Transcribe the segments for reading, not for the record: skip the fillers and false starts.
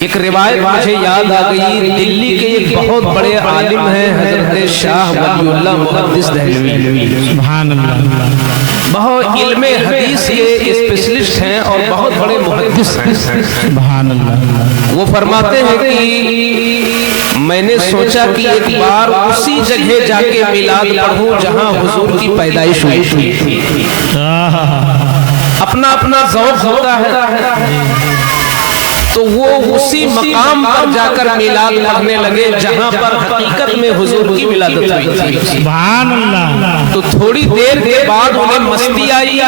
ایک روایت مجھے یاد آ گئی، دلی کے ایک بہت بڑے عالم ہیں حضرت شاہ ولی اللہ محدث دہلوی، سبحان اللہ، بہت علم حدیث کے اسپیشلسٹ ہیں اور بہت بڑے محدث ہیں۔ سبحان اللہ۔ وہ فرماتے ہیں کہ میں نے سوچا کہ ایک بار اسی جگہ جا کے میلاد پڑھوں جہاں حضور کی پیدائش ہوئی تھی۔ اپنا اپنا ذوق ہوتا ہے، تو وہ اسی مقام پر جا کر میلاد پڑھنے لگے جہاں پر حقیقت میں حضور کی ولادت ہوئی تھی۔ سبحان اللہ۔ تو تھوڑی دیر کے بعد انہیں مستی آئی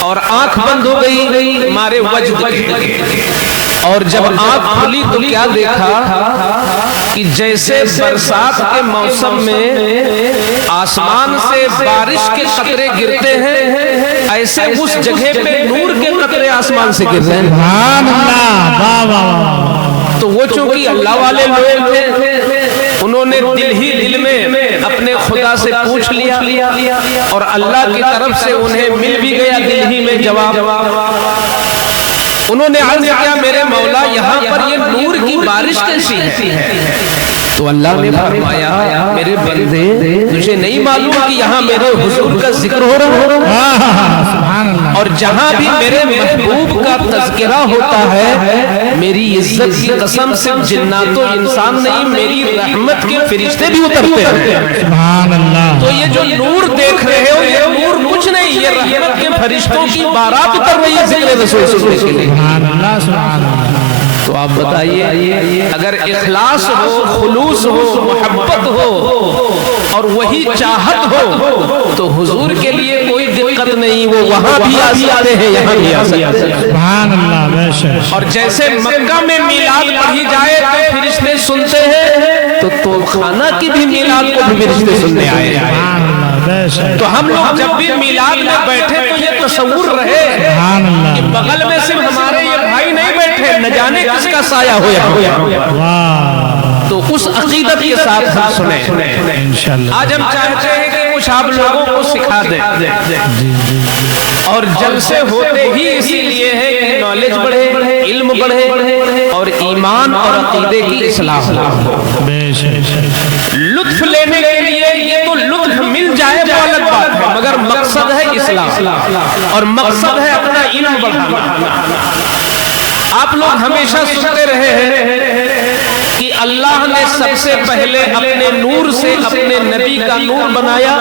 اور آنکھ بند ہو گئی مارے وجد کے، اور جب آنکھ کھلی تو کیا دیکھا کہ جیسے برسات کے موسم میں آسمان سے بارش کے قطرے گرتے ہیں، ایسے اس جگہ پہ نور کے قطرے آسمان سے گر رہے ہیں۔ سبحان اللہ، واہ واہ۔ تو وہ چونکہ اللہ والے لوگ تھے، انہوں نے دل ہی دل میں اپنے خدا سے پوچھ لیا اور اللہ کی طرف سے انہیں مل بھی گیا دل ہی میں جواب۔ انہوں نے عرض کیا میرے مولا یہاں پر یہ نور کی بارش کیسی ہے؟ تو اللہ نے فرمایا میرے بندے تجھے نہیں معلوم کہ یہاں میرے حضور کا ذکر ہو رہا ہے، اور جہاں بھی میرے محبوب کا تذکرہ ہوتا ہے میری عزت کی قسم صرف جنات و انسان نہیں، میری رحمت کے فرشتے بھی اترتے ہیں۔ سبحان اللہ۔ تو یہ جو نور دیکھ رہے ہو یہ نور کچھ نہیں، یہ رحمت کے فرشتوں کی بارات اتر رہی ہے ذکر رسول سننے کے لیے۔ سبحان اللہ، سبحان اللہ۔ تو آپ بتائیے اگر اخلاص ہو، خلوص ہو، محبت ہو اور وہی چاہت ہو تو حضور کے لیے کوئی دقت نہیں، وہ وہاں بھی آ سکتے ہیں یہاں بھی آ سکتے ہیں۔ سبحان اللہ، بے شک۔ اور جیسے مکہ میں میلاد پڑھی جائے تو فرشتے سنتے ہیں، تو توخانہ کی بھی میلاد کو بھی فرشتے سننے آئے ہیں۔ سبحان اللہ، بے شک۔ تو ہم لوگ جب بھی میلاد میں بیٹھے تو یہ تصور رہے سبحان اللہ کہ بغل میں صرف ہمارے یہ بھائی نہیں بیٹھے، نہ جانے کس کا سایہ ہو یہاں۔ واہ، تو اس عقیدت کے ساتھ ہم سنیں۔ انشاءاللہ۔ آج ہم چاہتے ہیں کہ کچھ آپ لوگوں کو سکھا دیں، اور جلسے ہوتے ہی اسی لیے ہے کہ نالج بڑھے، علم بڑھے اور ایمان اور عقیدے کی اصلاح ہو۔ بے شک۔ لطف لینے کے لیے یہ تو لطف مل جائے وہ الگ بات ہے، مگر مقصد ہے اصلاح اور مقصد ہے اپنا علم بڑھانا۔ آپ لوگ ہمیشہ سنتے رہے ہیں کہ اللہ نے سب سے پہلے اپنے نور سے اپنے نبی کا نور بنایا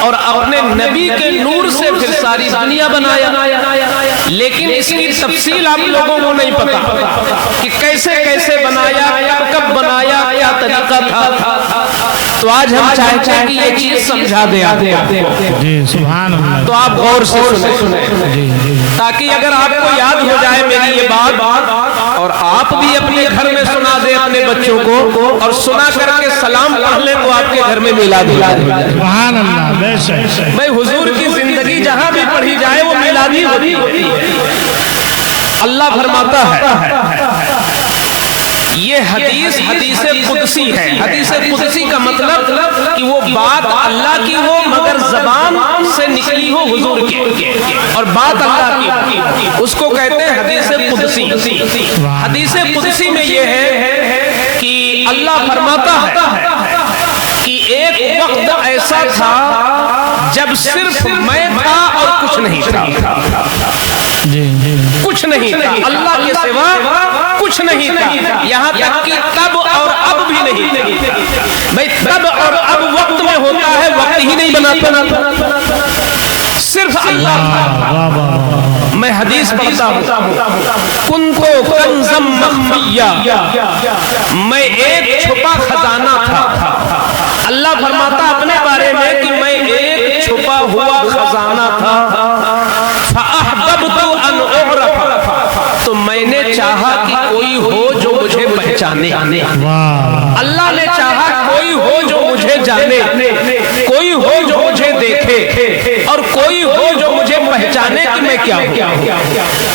اور اپنے نبی کے نور سے پھر ساری دنیا بنایا، لیکن اس کی تفصیل آپ لوگوں کو نہیں پتا کہ کیسے کیسے بنایا، کب بنایا، کیا طریقہ تھا۔ تو آج ہم چاہتے ہیں کہ یہ چیز سمجھا دیں آپ کو، جی سبحان اللہ۔ تو آپ غور سے سنیں تاکہ اگر آپ کو یاد ہو جائے میری یہ بات، اور آپ بھی اپنے گھر میں سنا دیں اپنے بچوں کو، اور سنا کر کے سلام پڑھ لیں تو آپ کے گھر میں میلاد ہو جائے۔ سبحان اللہ، بے شک۔ میں حضور کی زندگی جہاں بھی پڑھی جائے وہ میلادی ہوتی ہے۔ اللہ فرماتا ہے یہ حدیث قدسی ہے۔ حدیث قدسی کا مطلب کہ وہ بات اللہ کی ہو مگر زبان سے نکلی ہو حضور کی، اور بات اللہ کی، اس کو کہتے ہیں حدیث قدسی۔ حدیث قدسی میں یہ ہے کہ اللہ فرماتا ہے کہ ایک وقت ایسا تھا جب صرف میں تھا اور کچھ نہیں تھا، کچھ نہیں تھا، اللہ کے سوا کچھ نہیں تھا، یہاں تک کہ تب اور اب بھی نہیں تھا۔ بھئی تب اور اب وقت میں ہوتا ہے، وقت ہی نہیں بناتا، صرف اللہ تھا۔ میں حدیث پڑھتا ہوں، کنتو کنزم مخفیا، میں ایک چھپا خزانہ تھا۔ اللہ فرماتا اپنے بارے میں کہ میں ایک چھپا ہوا خزانہ تھا، فَأَحْبَبْتُ أَنْ أُعْرَفَ، تو میں نے چاہا کہ کوئی ہو جو مجھے پہچانے۔ اللہ نے چاہا کوئی ہو جو مجھے جانے، کوئی ہو جو مجھے دیکھے، اور کوئی ہو جو مجھے پہچانے کہ میں کیا ہوں۔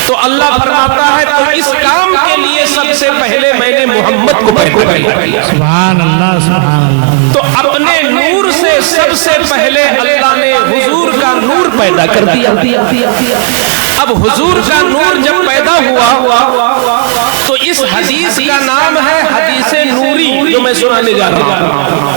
تو اللہ فرماتا ہے تو اس کام کے لیے سب سے پہلے میں نے محمد کو پیدا کیا۔ سبحان اللہ، سبحان اللہ۔ تو اپنے نور سے سب سے پہلے اللہ نے حضور کا نور پیدا کر دیا۔ اب حضور کا نور جب پیدا ہوا تو اس اس حدیث کا نام ہے حدیث نوری جو میں سنانے جا رہا ہوں.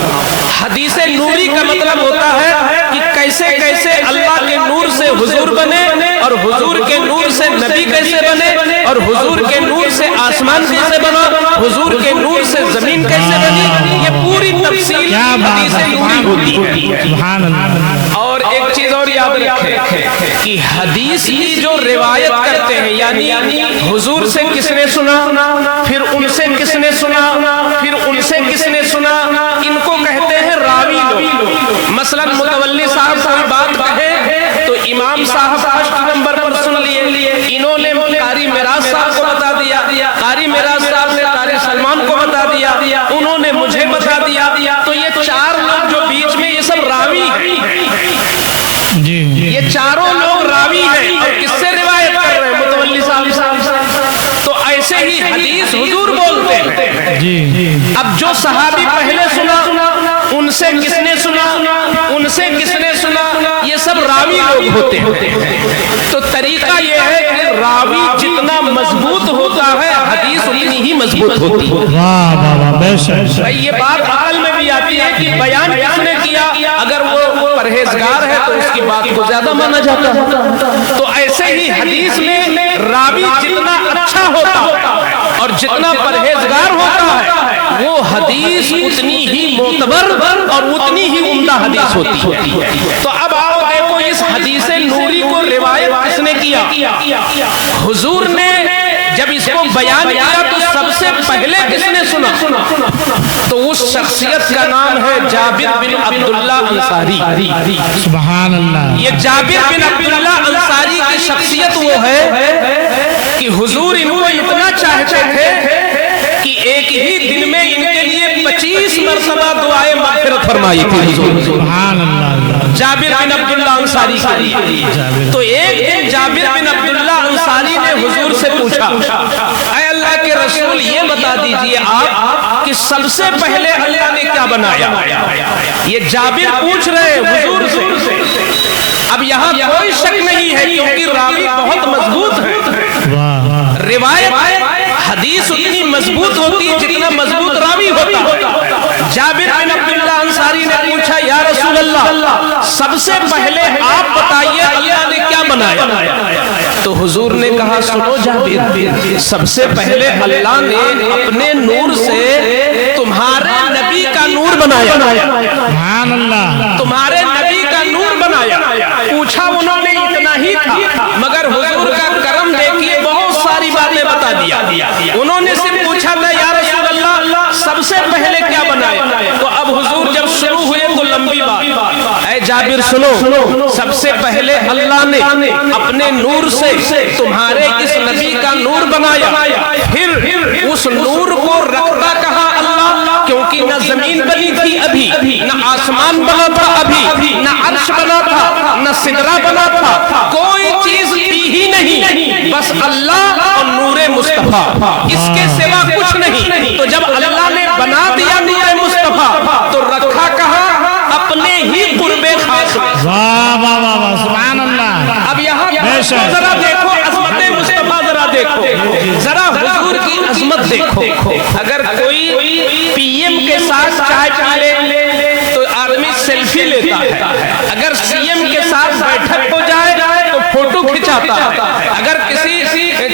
حدیث نوری کا مطلب ہوتا ہے کہ کیسے کیسے اللہ کے نور سے حضور بنے اور حضور کے نور سے نبی کیسے بنے اور حضور کے نور سے آسمان کیسے بنا, حضور کے نور سے زمین کیسے بنی, یہ پوری تفصیل حدیث نوری ہوتی ہے. سبحان اللہ. اور ایک چیز اور یاد رکھیں کہ حدیث کی جو روایت کرتے ہیں یعنی حضور سے کس نے سنا, پھر ان سے کس نے سنا, پھر ان سے کس نے سنا, ان کو کہتے ہیں راوی لوگ. مثلا متولی صاحب کوئی بات کہے تو امام صاحب فرسٹ نمبر پر سن لیے, انہوں نے قاری معراج صاحب کو بتا دیا, قاری معراج صاحب نے قاری سلمان کو بتا دیا, انہوں نے مجھے بتا دیا, تو یہ چار لوگ جو بیچ میں یہ سب راوی ہیں, یہ چاروں لوگ راوی ہیں اور کس سے روایت کر رہے ہیں, متولی صاحب. تو ایسے ہی حدیث حضور بولتے ہیں. اب جو صحابی پہلے سنا ان سے کس نے سنا, ان سے کس نے سنا, یہ سب راوی لوگ ہوتے ہیں. تو طریقہ یہ ہے کہ راوی جتنا مضبوط ہوتا ہے حدیث اتنی ہی مضبوط ہوتی ہے. بھائی یہ بات عقل میں بھی آتی ہے کہ بیان کس نے کیا, اگر وہ پرہیزگار ہے تو اس کی بات کو زیادہ مانا جاتا ہے. تو ایسے ہی حدیث میں راوی جتنا اچھا ہوتا اور جتنا پرہیزگار ہوتا ہے وہ حدیث اتنی ہی معتبر اور اتنی ہی عمدہ حدیث ہوتی ہے. تو اب آؤ دیکھو اس حدیث نوری کو روایت کس نے کیا. حضور نے جب اس کو بیان کیا تو سب سے پہلے کس نے سنا, تو اس شخصیت کا نام ہے جابر بن عبداللہ انصاری. سبحان اللہ. یہ جابر بن عبداللہ انصاری کی شخصیت وہ ہے کہ حضور ان کو اتنا چاہتے تھے کہ ایک ہی دن میں ان کے لیے 25 مرتبہ دعائیں مغفرت فرمائی تھی حضور. سبحان اللہ. جابر بن عبداللہ انصاری کی. تو ایک دن جابر بن عبداللہ انصاری نے حضور سے پوچھا, اے اللہ کے رسول یہ بتا دیجئے آپ کہ سب سے پہلے اللہ نے کیا بنایا. یہ جابر پوچھ رہے حضور سے. اب یہاں کوئی شک نہیں ہے کیونکہ راوی بہت مضبوط ہے. روایت حدیث اتنی مضبوط ہوتی ہے جتنا مضبوط راوی ہوتا. جابر بن عبداللہ انصاری نے پوچھا یا رسول اللہ سب سے پہلے آپ بتائیے اللہ نے کیا بنایا. تو حضور نے کہا سنو جابر, سب سے پہلے اللہ نے اپنے نور سے تمہارے نبی کا نور بنایا. سبحان اللہ. تمہارے نبی کا نور بنایا. پوچھا انہوں نے اتنا ہی تھا, مگر حضور کا کرم دیکھیے بہت ساری باتیں بتا دیا. انہوں نے صرف پوچھا تھا یا رسول اللہ سب سے پہلے کیا بنایا. تو اب حضور جب شروع ہوئے تو لمبی بات, اے جابر سنو, سب سے پہلے اللہ نے اپنے نور سے تمہارے اس نبی کا نور بنایا. پھر اس نور کو رکھتا کہا اللہ, کیونکہ نہ زمین بنی تھی ابھی, نہ آسمان بنا تھا ابھی, نہ عرش بنا تھا, نہ سدرہ بنا تھا, کوئی چیز تھی ہی نہیں, بس اللہ اور نور مصطفیٰ, اس کے سوا کچھ نہیں. تو جب اللہ نے بنا دیا نور مصطفیٰ تو رکھا کہا اپنے ہی قرب خاص. واہ واہ واہ. سبحان اللہ. اب یہاں ذرا دیکھو عظمت مصطفیٰ, ذرا دیکھو, ذرا حضور کی عظمت دیکھو. اگر کوئی پی ایم کے ساتھ چائے پی لے تو آدمی سیلفی لیتا ہے, اگر سی ایم کے ساتھ بیٹھک ہو جائے تو فوٹو کھچاتا ہے, اگر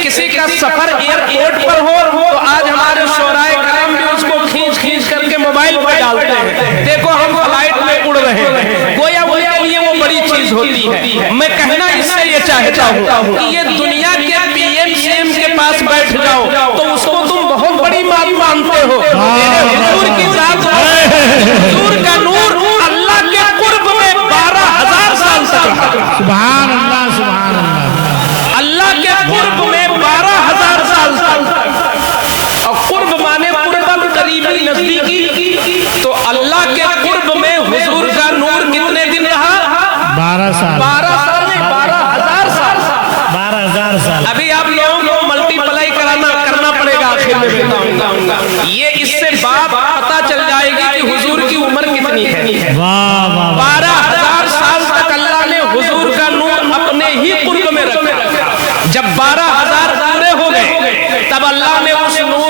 کسی کا سفر ایئرپورٹ پر ہو تو آج ہمارے شورائے کرام بھی اس کو کھینچ کر کے موبائل پہ ڈالتے ہیں, دیکھو ہم فلائٹ میں اڑ رہے ہیں, گویا وہ کے لیے وہ بڑی چیز ہوتی ہے. میں کہنا اس سے یہ چاہتا ہوں کہ یہ دنیا کے پی ایم سی ایم کے پاس بیٹھ جاؤ تو اس کو تم بہت بڑی بات مانتے ہو. حضور کی ذات, حضور کا نور اللہ کے قرب میں 12,000 سال تک. سبحان اللہ. سبحان اللہ. اللہ کے قرب میں 12,000 سال تک. اور قرب مانے قربت, قریبی, نزدیکی. تو اللہ کے قرب میں حضور کا نور کتنے دن رہا؟ 12 سال. 12 سال نہیں, 12,000 سال. 12,000 سال. ابھی آپ لوگوں کو ملٹی پلائی کرنا پڑے گا آخر میں بتاؤں گا. یہ اس سے بات پتہ چل جائے گی کہ حضور کی عمر کتنی ہے. واہ واہ. 12,000 سال تک اللہ نے حضور کا نور اپنے ہی قرب میں رکھا. جب 12,000 پورے ہو گئے تب اللہ نے اس نور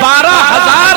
12,000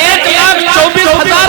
1,24,000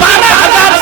12,000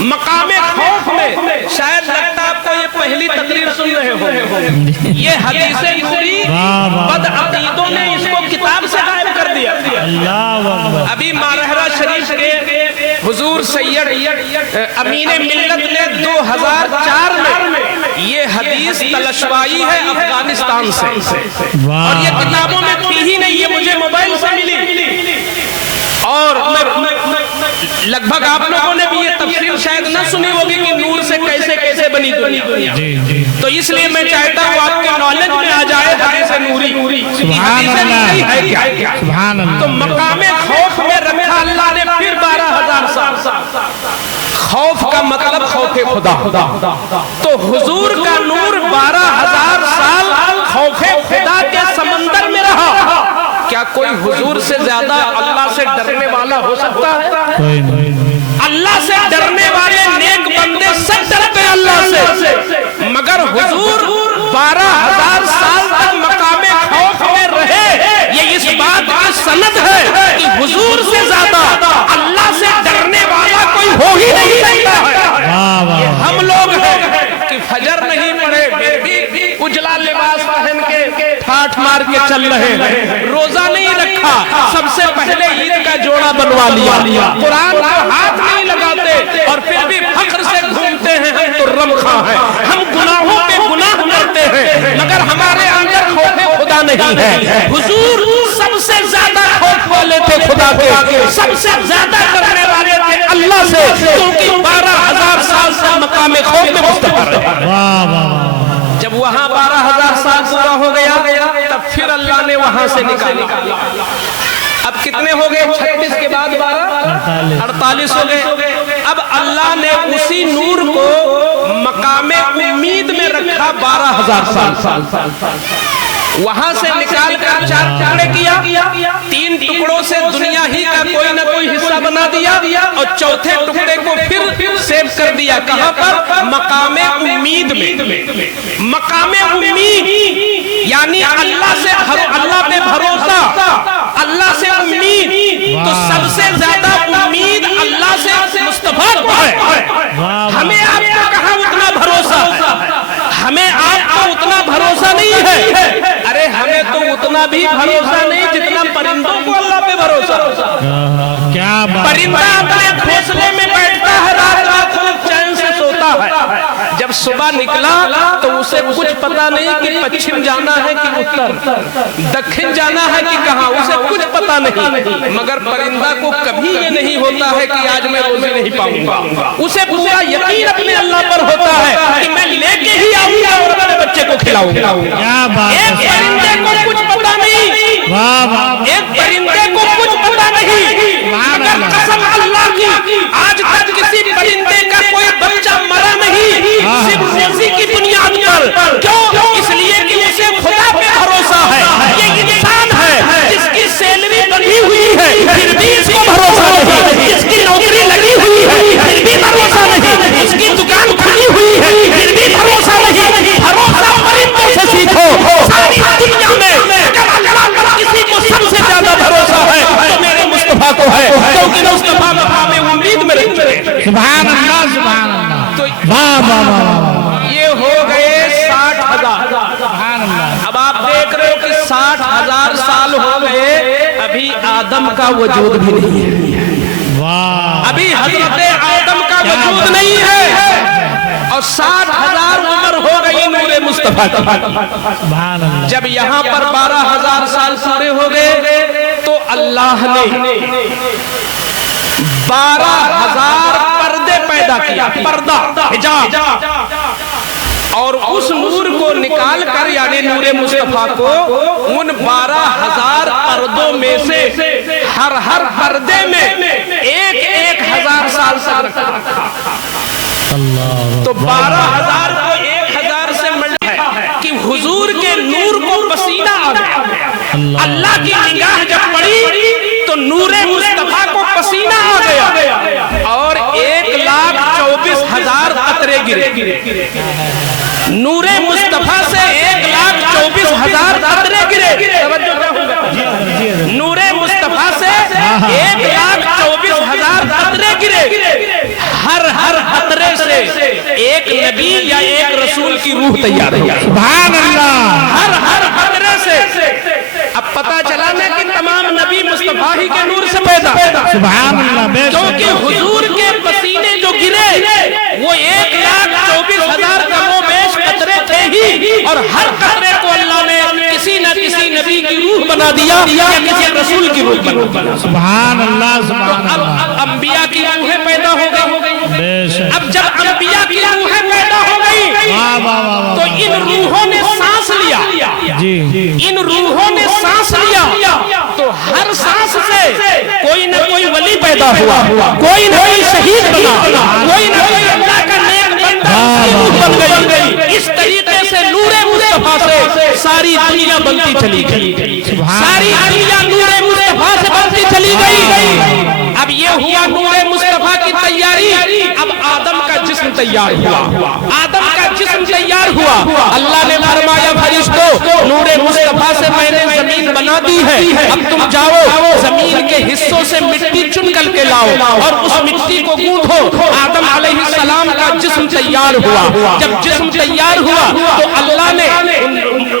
مقام خوف میں شاید لگتا ہے آپ کو یہ پہلی تقریر سن رہے ہو، یہ حدیث نوری بد عقیدوں نے اس کو کتاب سے غائب کر دیا۔ اللہ اکبر۔ ابھی مارہرہ شریف کے حضور سید امین ملت نے 2004 میں یہ حدیث تلشوائی ہے افغانستان سے، اور یہ کتابوں میں تھی ہی نہیں، یہ مجھے موبائل سے ملی، اور لگ بھگ آپ لوگوں نے بھی یہ تفسیر شاید نہ سنی ہوگی کہ نور سے کیسے کیسے بنی دنیا، تو اس لیے میں چاہتا ہوں آپ کے نالج میں آ جائے حدیث نوری، سبحان اللہ، ہے کیا؟ سبحان اللہ۔ تو مقام خوف میں رکھا اللہ نے پھر 12,000 سال۔ خوف کا مطلب خوف خدا، تو حضور کا نور 12,000 سال خوف خدا کے سمندر میں رہا۔ کیا کوئی حضور سے زیادہ اللہ سے ڈرنے والا ہو سکتا ہے؟ کوئی نہیں۔ اللہ سے ڈرنے والے نیک بندے سب ڈرتے ہیں اللہ سے، مگر حضور 12,000 سال تک مقام خوف میں رہے، یہ اس بات کی سند ہے کہ حضور سے زیادہ اللہ سے ڈرنے والا کوئی ہو ہی نہیں سکتا ہے۔ ہم لوگ ہیں کہ فجر نہیں پڑھے پھر بھی اجلا لباس پہن کے ٹھاٹ مار کے چل رہے ہیں، روزہ نہیں رکھا، سب سے پہلے عید کا جوڑا بنوا لیا، قرآن کو ہاتھ نہیں لگاتے، اور پھر بھی فخر سے گھومتے ہیں ہم ترم خواہ ہیں، ہم گناہوں پہ گناہ کرتے ہیں، مگر ہمارے اندر خوف خدا نہیں ہے۔ حضور سب سے زیادہ خوف والے تھے خدا کے، سب سے زیادہ کرنے والے تھے اللہ سے، کیونکہ 12,000 سال سے مقام خوف میں مستقر ہے۔ جب وہاں 12,000 سال پورا ہو گیا تب پھر اللہ نے وہاں سے نکالا۔ اب کتنے ہو گئے؟ 36 کے بعد 12 48 ہو گئے۔ اب اللہ نے اسی نور کو مقام امید میں رکھا 12,000 سال، وہاں سے نکال کر 4 ٹکڑے کیا، 3 ٹکڑوں سے دنیا ہی کا کوئی نہ کوئی حصہ بنا دیا، اور چوتھے ٹکڑے کو پھر سیو کر دیا۔ کہاں پر؟ مقام امید میں۔ مقام امید یعنی اللہ پہ بھروسہ، اللہ سے امید، تو سب سے زیادہ امید اللہ سے مصطفیٰ کو ہے۔ ہمیں آپ کو کہاں اتنا بھروسہ، ہمیں آپ کو اتنا بھروسہ نہیں ہے، ارے ہمیں تو اتنا بھی بھروسہ نہیں جتنا پرندوں کو اللہ پہ بھروسہ۔ کیا بات، پرندہ اپنے گھونسلے میں بیٹھتا ہے، رات رات کو چین سے سوتا ہے، جب صبح نکلا تو اسے کچھ پتا نہیں کہ پچھم جانا ہے کہ اتر، دکھن جانا ہے کہ کہاں، اسے کچھ پتا نہیں، مگر پرندہ کو کبھی یہ نہیں ہوتا ہے کہ آج میں روزی نہیں پاؤں گا، اسے پورا یقین اپنے اللہ پر ہوتا ہے کہ میں لے کے ہی آؤں گا اور اپنے بچے کو کھلاؤں گا۔ ایک پرندے کو کچھ پتا نہیں، ایک پرندے کو کچھ پتا نہیں، مگر قسم اللہ کی آج تک کسی پرندے کا کوئی بچہ مرا نہیں، صرف روزی کی بنیاد پر۔ کیوں؟ اس لیے کہ اسے خدا پہ بھروسہ ہے۔ یہ انسان ہے جس کی سیلری بنی ہوئی ہے پھر بھی اس کو بھروسہ نہیں، اس کی نوکری لگی ہوئی ہے پھر بھی بھروسہ نہیں، اس کی دکان کھلی ہوئی ہے پھر بھی بھروسہ نہیں۔ بھروسہ پرندوں سے سیکھو، ساری دنیا میں اگر اللہ پر کسی کو سب سے زیادہ بھروسہ ہے تو میرے مصطفیٰ کو ہے، کیونکہ مصطفیٰ مقام امید میں رہتے ہیں۔ سبحان اللہ، سبحان اللہ۔ تو یہ ہو گئے 60,000۔ اب آپ دیکھ رہے ہو کہ 60,000 سال ہو گئے، ابھی آدم کا وجود بھی نہیں ہے، ابھی حضرت آدم کا وجود نہیں ہے، اور 60,000 عمر ہو گئی نور مصطفیٰ کی۔ جب یہاں پر 12,000 سال پورے ہو گئے تو اللہ نے 12,000 پردے پیدا کیا، پردہ، حجاب، اور اس نور کو نکال کر یعنی نور مصطفیٰ کو ان 12,000 پردوں میں سے ہر پردے میں 1,000 سال تک رکھا۔ تو 12,000 کو 1,000 سے ملٹیپلائی ہے کہ حضور کے نور کو پسینہ آ گیا، اللہ کی نگاہ جب پڑی تو نور مصطفیٰ کو پسینہ آ گیا، اور 1,24,000 قطرے گرے۔ نور مصطفیٰ سے 1,24,000 قطرے گرے۔ نور مصطفیٰ سے 1,24,000 قطرے گرے ہر خطرے سے ایک نبی یا ایک رسول کی روح تیار ہو. سبحان اللہ. ہر خطرے سے. اب پتا چلا نا کہ تمام نبی مصطفیٰ ہی کے نور سے پیدا. سبحان اللہ. بے شک. کیونکہ حضور کے پسینے جو گرے وہ 1,24,000 کم و بیش قطرے تھے ہی, اور ہر قطرے کو اللہ نے کسی نہ کسی نبی کی روح بنا دیا یا کسی رسول کی روح بنا دیا. سبحان اللہ. سبحان اللہ. اب انبیاء کی روحیں پیدا ہو گئی. بے شک. اب جب انبیاء کی روحیں پیدا ہو گئی واہ واہ واہ. تو ان روحوں نے سانس لیا. جی. ان روحوں نے سانس لیا تو ہر سانس سے کوئی نہ کوئی ولی پیدا ہوا, کوئی نہ کوئی شہید بنا, کوئی نہ کوئی اللہ کا نیک بندہ اس کی روح بن گئی. اس طریقے سے نور مصطفیٰ سے ساری دنیا بنتی چلی گئی. ساری دنیا نور مصطفیٰ سے بنتی چلی گئی. اب یہ ہوا نور مصطفیٰ کی تیاری. اب آدم کا جسم تیار ہوا. آدم کا جسم تیار ہوا. اللہ نے فرمایا فرشتوں نور مصطفیٰ سے میں نے زمین بنا دی ہے, اب تم جاؤ زمین کے حصوں سے مٹی چن کر کے لاؤ اور اس مٹی کو گوندھو. آدم علیہ السلام کا جسم تیار ہوا. جب جسم تیار ہوا تو اللہ نے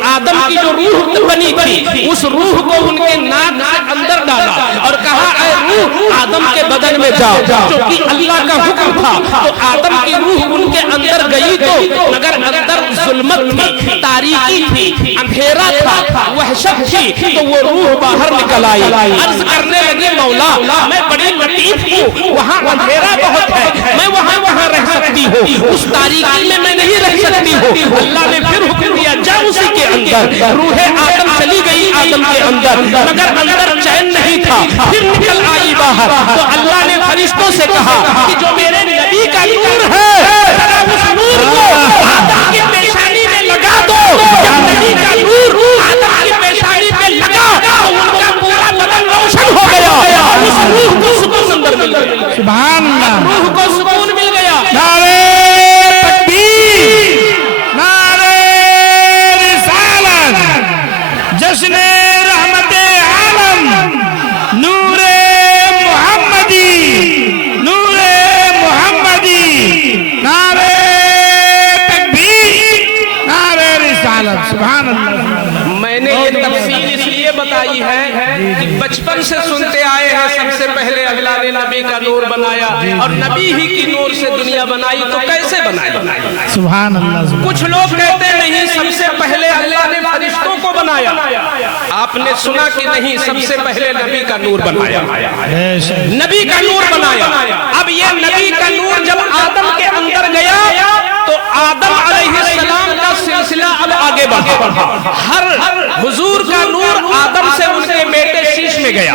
آدم کی جو روح بنی تھی اس روح کو ان کے ناک کے اندر ڈالا اور کہا اے روح آدم کے بدن میں جاؤ, جو کہ اللہ کا حکم تھا. تو آدم کی روح ان کے اندر گئی تو مگر اندر ظلمت تھی, تاریکی تھی, اندھیرا تھا, وحشت تھی. تو وہ روح باہر نکل آئی, عرض کرنے لگی مولا میں بڑی لطیف ہوں, وہاں اندھیرا بہت ہے, میں وہاں رہ سکتی ہوں, اس تاریکی میں میں نہیں رہ سکتی ہوں. اللہ نے پھر حکم دیا جا اسی کے اندر. روح آدم چلی گئی آدم کے اندر, مگر اندر چین نہیں تھا, پھر نکل آئی باہر. تو اللہ نے فرشتوں سے کہا کہ جو میرے نبی کا نور ہے ذرا اس نور کو آدم کی پیشانی میں لگا دو. جب نبی کا نور آدم کی پیشانی پہ لگا تو ان کا پورا بدن روشن ہو گیا, اس روح کو سکون اندر مل گیا. سبحان اللہ. روح کو سکون مل گیا. نعرہ تکبیر, نعرہ رسالت, جشن رحمت عالم, نور محمدی, نور محمدی, نعرہ تکبیر, نعرہ رسالت. سبحان اللہ. میں نے یہ تفصیل اس لیے بتائی ہے کہ بچپن سے سنتے آئے ہیں سب سے پہلے اللہ نے نبی کا نور بنایا اور نبی ہی کی نور سے دنیا بنائی. تو کیسے بنائی؟ سبحان اللہ. کچھ لوگ کہتے نہیں سب سے پہلے اللہ نے فرشتوں کو بنایا. آپ نے سنا کہ نہیں, سب سے پہلے نبی کا نور بنایا, نبی کا نور بنایا. اب یہ نبی کا نور جب آدم کے اندر گیا تو آدم علیہ السلام کا سلسلہ اب آگے بڑھا. ہر حضور کا نور آدم سے ان کے بیٹے شیش میں گیا,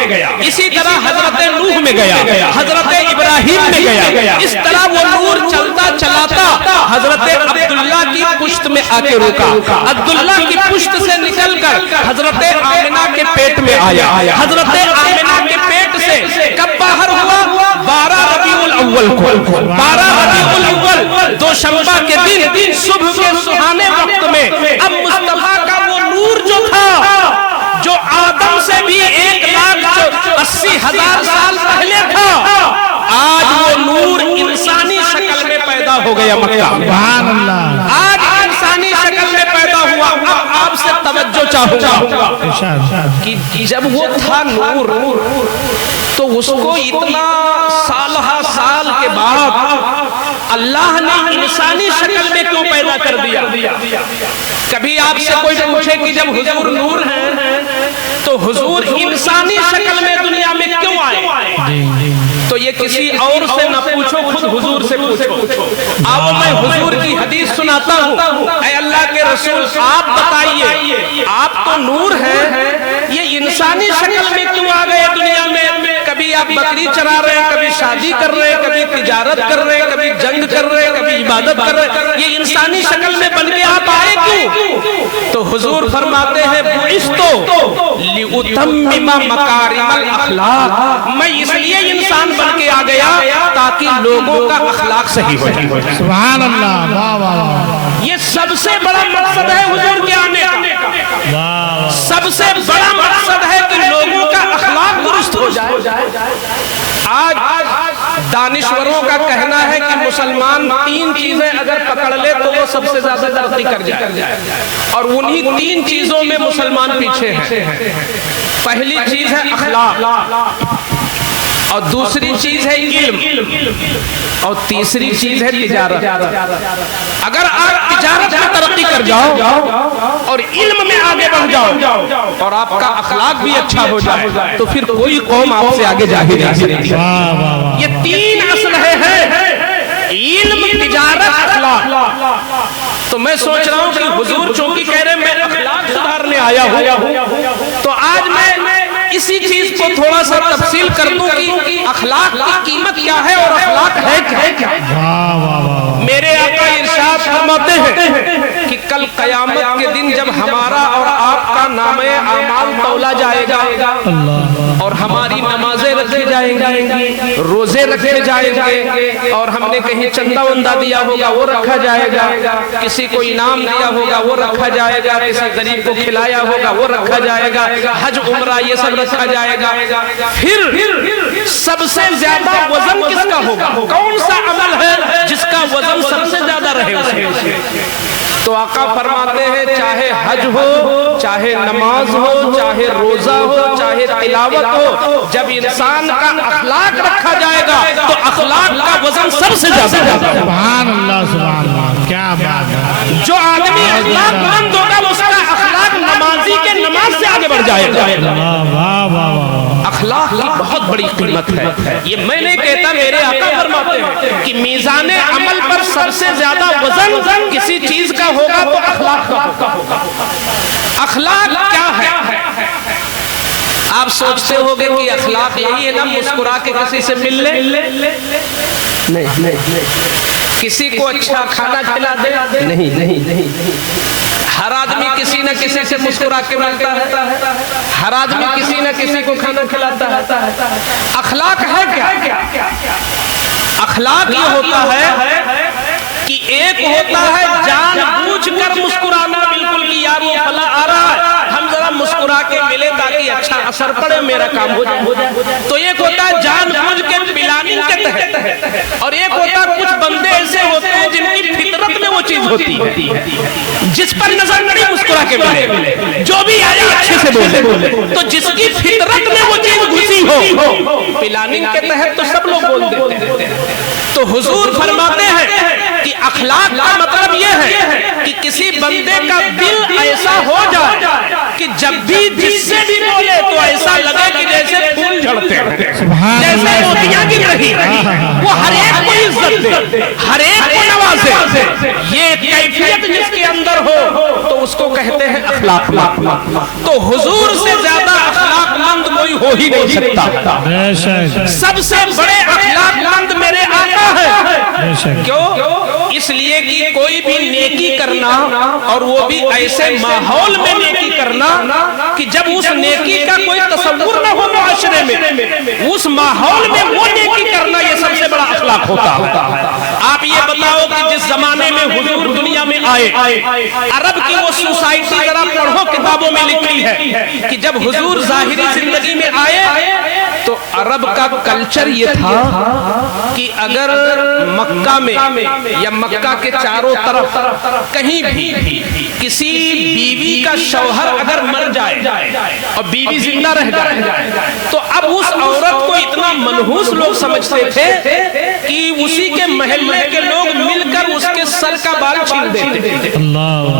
اسی طرح حضرت نوح میں گیا, حضرت ابراہیم میں گیا. اس طرح وہ نور چلتا چلاتا حضرت عبداللہ کی پشت میں آ کے رکا. عبداللہ کی پشت سے نکل کر حضرت آمنہ کے پیٹ میں آیا. حضرت آمنہ کے پیٹ سے کب باہر ہوا؟ 12 ربیع الاول کو. 12 ربیع الاول دوشنبہ کے دن صبح کے سہانے وقت میں اب مصطفیٰ کا وہ نور جو تھا جو آدم سے بھی 1,80,000 سال پہلے تھا, آج وہ نور انسانی شکل میں پیدا ہو گیا مکہ. سبحان اللہ. آج انسانی شکل میں پیدا ہوا. اب آپ سے توجہ چاہوں گا کہ جب وہ تھا نور تو اس کو اتنا سال کے بعد اللہ نے انسانی شکل میں کیوں پیدا کر دیا؟ کبھی آپ سے کوئی پوچھے کہ جب حضور نور ہیں تو حضور انسانی شکل میں دنیا میں کیوں آئے؟ تو یہ کسی اور سے نہ پوچھو, خود حضور سے پوچھو. آؤ میں حضور کی حدیث سناتا ہوں. اے اللہ کے رسول آپ بتائیے, آپ تو نور ہیں, یہ انسانی شکل میں کیوں آ گئے دنیا میں؟ کبھی آپ بکری چرا رہے ہیں, کبھی شادی کر رہے ہیں, کبھی تجارت کر رہے ہیں, کبھی جنگ کر رہے ہیں, کبھی عبادت کر رہے ہیں. یہ انسانی شکل میں بن کے آپ آئے کیوں؟ تو حضور فرماتے ہیں بعثت لأتمم مکارم الاخلاق, میں اس لیے انسان بن کے آ گیا تاکہ لوگوں کا اخلاق صحیح ہو جائے. سبحان اللہ. واہ واہ. یہ سب سے بڑا مقصد ہے حضور کے آنے کا. سب سے بڑا مقصد ہے کہ لوگوں کا اخلاق درست ہو جائے. آج دانشوروں کا کہنا ہے کہ مسلمان 3 چیزیں اگر پکڑ لے تو وہ سب سے زیادہ ترقی کر جائے، اور انہی 3 چیزوں میں مسلمان پیچھے ہیں۔ پہلی چیز ہے اخلاق، اور دوسری چیز ہے علم، اور تیسری چیز ہے تجارت۔ اگر آپ تجارت میں ترقی کر جاؤ اور علم میں آگے بڑھ جاؤ اور آپ کا اخلاق بھی اچھا ہو جائے تو پھر کوئی قوم آپ سے آگے جا ہی نہیں سکتی۔ یہ 3 اسلحے ہیں، علم، تجارت، اخلاق۔ تو میں سوچ رہا ہوں کہ حضور چونکہ کہہ رہے ہیں میں اخلاق سدھارنے آیا ہوں، تو آج میں اسی چیز کو تھوڑا سا تفصیل کر دوں کہ اخلاق کی قیمت کیا ہے اور اخلاق ہے کیا۔ میرے آقا ارشاد فرماتے ہیں کہ کل قیامت کے دن جب ہمارا اور آپ کا نامہ اعمال تولا جائے گا اور ہماری نمازیں رکھی جائیں گی، روزے رکھے جائیں گے، اور ہم نے کہیں چندہ وندہ دیا ہوگا وہ رکھا جائے گا، کسی کو انعام دیا ہوگا وہ رکھا جائے گا، کسی غریب کو کھلایا ہوگا وہ رکھا جائے گا، حج عمرہ یہ سب رکھا جائے گا۔ پھر سب سے زیادہ وزن کس کا ہوگا؟ کون سا عمل ہے جس کا وزن سب سے زیادہ رہے اس میں؟ تو آقا فرماتے ہیں چاہے حج ہو، چاہے نماز ہو، چاہے روزہ ہو، چاہے تلاوت ہو، جب انسان کا اخلاق رکھا جائے گا تو اخلاق کا وزن سب سے زیادہ ہے۔ سبحان اللہ، سبحان اللہ، کیا بات ہے۔ جو آدمی اخلاق مند ہوگا اس کا اخلاق نمازی کے نماز سے آگے بڑھ جائے گا۔ اخلاق کی بہت بڑی قیمت ہے، یہ میں نہیں کہتا، میرے آقا فرماتے ہیں کہ میزان عمل پر سب سے زیادہ وزن کسی چیز کا ہوگا تو اخلاق کا ہوگا۔ اخلاق کیا ہے؟ آپ سوچتے ہوگے کہ اخلاق یہی ہے نا مسکرا کے کسی سے مل لے، نہیں، کسی کو اچھا کھانا کھلا دے، نہیں، ہر آدمی کسی نہ کسی سے مسکرا کے ملتا ہے، ہر آدمی کسی نہ کسی کو کھانا کھلاتا ہے۔ اخلاق ہے کیا؟ اخلاق یہ ہوتا ہے کہ ایک ہوتا ہے جان بوجھ کر مسکرانا، بالکل کہ یار وہ فلاں آ رہا ہے، ہم ذرا مسکرا کے ملے تاکہ اچھا اثر پڑے، میرا کام ہو جائے۔ تو ایک ہوتا ہے جان بوجھ کے پلاننگ کے تحت، اور ایک ہوتا ہے کچھ بندے ایسے ہوتے ہیں جن کی فطرت میں وہ چیز ہوتی ہے، جس پر نظر نہیں مسکرا کے ملے، جو بھی آیا اچھے سے بولے۔ تو جس کی فطرت میں وہ چیز گھسی ہو پلاننگ کے تحت تو سب لوگ بول دیتے ہیں۔ تو حضور فرماتے ہیں کہ اخلاق کا مطلب یہ ہے کہ کسی بندے کا دل ایسا ہو جائے کہ جب بھی جس سے بھی بولے تو ایسا لگے کہ جیسے پھول جھڑتے ہیں، جیسے موتیاں گر رہی، وہ ہر ایک کو عزت دے، ہر ایک کو نوازے۔ یہ کیفیت جس کے اندر ہو تو اس کو کہتے ہیں اخلاق مند۔ تو حضور سے زیادہ اخلاق مند کوئی ہو ہی نہیں سکتا۔ سب سے بڑے اخلاق مند میرے آقا ہے۔ کیوں؟ اس لیے کہ کوئی بھی نیکی کرنا، اور وہ بھی ایسے ماحول میں نیکی کرنا کہ جب اس نیکی کا کوئی تصور نہ ہو معاشرے میں، اس ماحول میں وہ نیکی کرنا، یہ سب سے بڑا اخلاق ہوتا ہے۔ آپ یہ بتاؤ کہ جس زمانے میں حضور دنیا میں آئے، عرب کی وہ سوسائٹی ذرا پڑھو، کتابوں میں لکھی ہے کہ جب حضور ظاہری زندگی میں آئے تو عرب کا کلچر یہ تھا کہ اگر مکہ میں یا مکہ کے چاروں طرف کہیں بھی کسی بیوی کا شوہر اگر مر جائے اور بیوی زندہ رہ جائے تو اب اس عورت کو اتنا منحوس لوگ سمجھتے تھے کہ اسی کے محلے کے لوگ مل کر اس کے سر کا بال چھین دیتے